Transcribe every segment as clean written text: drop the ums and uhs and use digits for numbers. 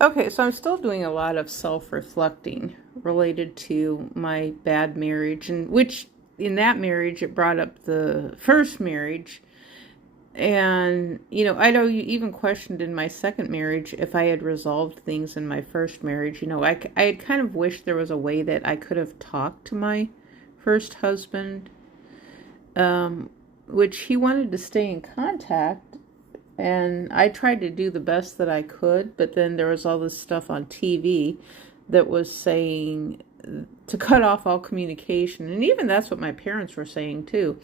Okay, so I'm still doing a lot of self-reflecting related to my bad marriage, and which in that marriage it brought up the first marriage. And I know you even questioned in my second marriage if I had resolved things in my first marriage. I had kind of wished there was a way that I could have talked to my first husband, which he wanted to stay in contact. And I tried to do the best that I could, but then there was all this stuff on TV that was saying to cut off all communication. And even that's what my parents were saying too.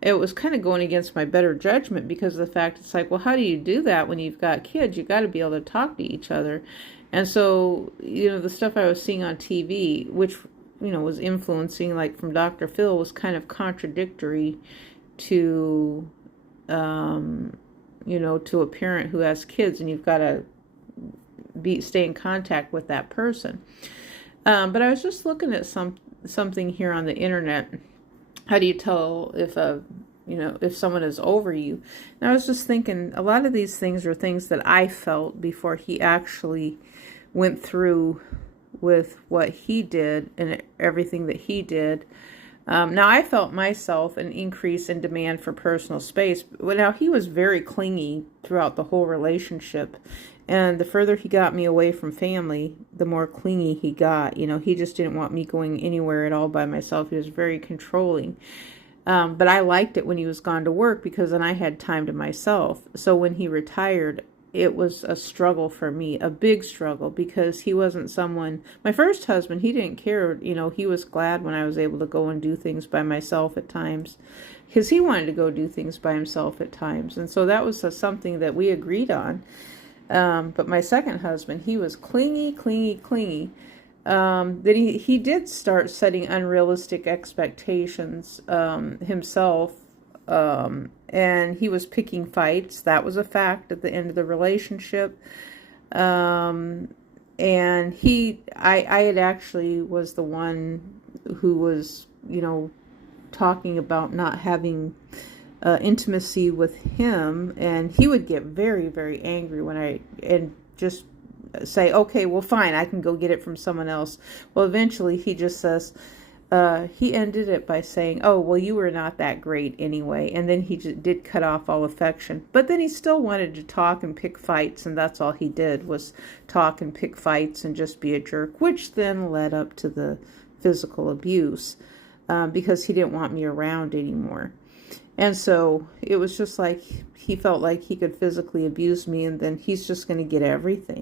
It was kind of going against my better judgment because of the fact it's like, well, how do you do that when you've got kids? You got to be able to talk to each other. And so, the stuff I was seeing on TV, which, was influencing, like from Dr. Phil, was kind of contradictory to, to a parent who has kids, and you've got to stay in contact with that person. But I was just looking at something here on the internet. How do you tell if someone is over you? And I was just thinking, a lot of these things are things that I felt before he actually went through with what he did and everything that he did. Now, I felt myself an increase in demand for personal space. But now, he was very clingy throughout the whole relationship. And the further he got me away from family, the more clingy he got. He just didn't want me going anywhere at all by myself. He was very controlling. But I liked it when he was gone to work because then I had time to myself. So when he retired, it was a struggle for me, a big struggle, because he wasn't someone, my first husband, he didn't care, he was glad when I was able to go and do things by myself at times, because he wanted to go do things by himself at times. And so that was something that we agreed on. But my second husband, he was clingy. Then he did start setting unrealistic expectations himself. And he was picking fights. That was a fact at the end of the relationship. And I had actually was the one who was, talking about not having intimacy with him. And he would get very, very angry and just say, okay, well, fine, I can go get it from someone else. Well, eventually he just says, he ended it by saying, oh, well, you were not that great anyway. And then he just did cut off all affection. But then he still wanted to talk and pick fights, and that's all he did was talk and pick fights and just be a jerk, which then led up to the physical abuse because he didn't want me around anymore. And so it was just like he felt like he could physically abuse me, and then he's just going to get everything.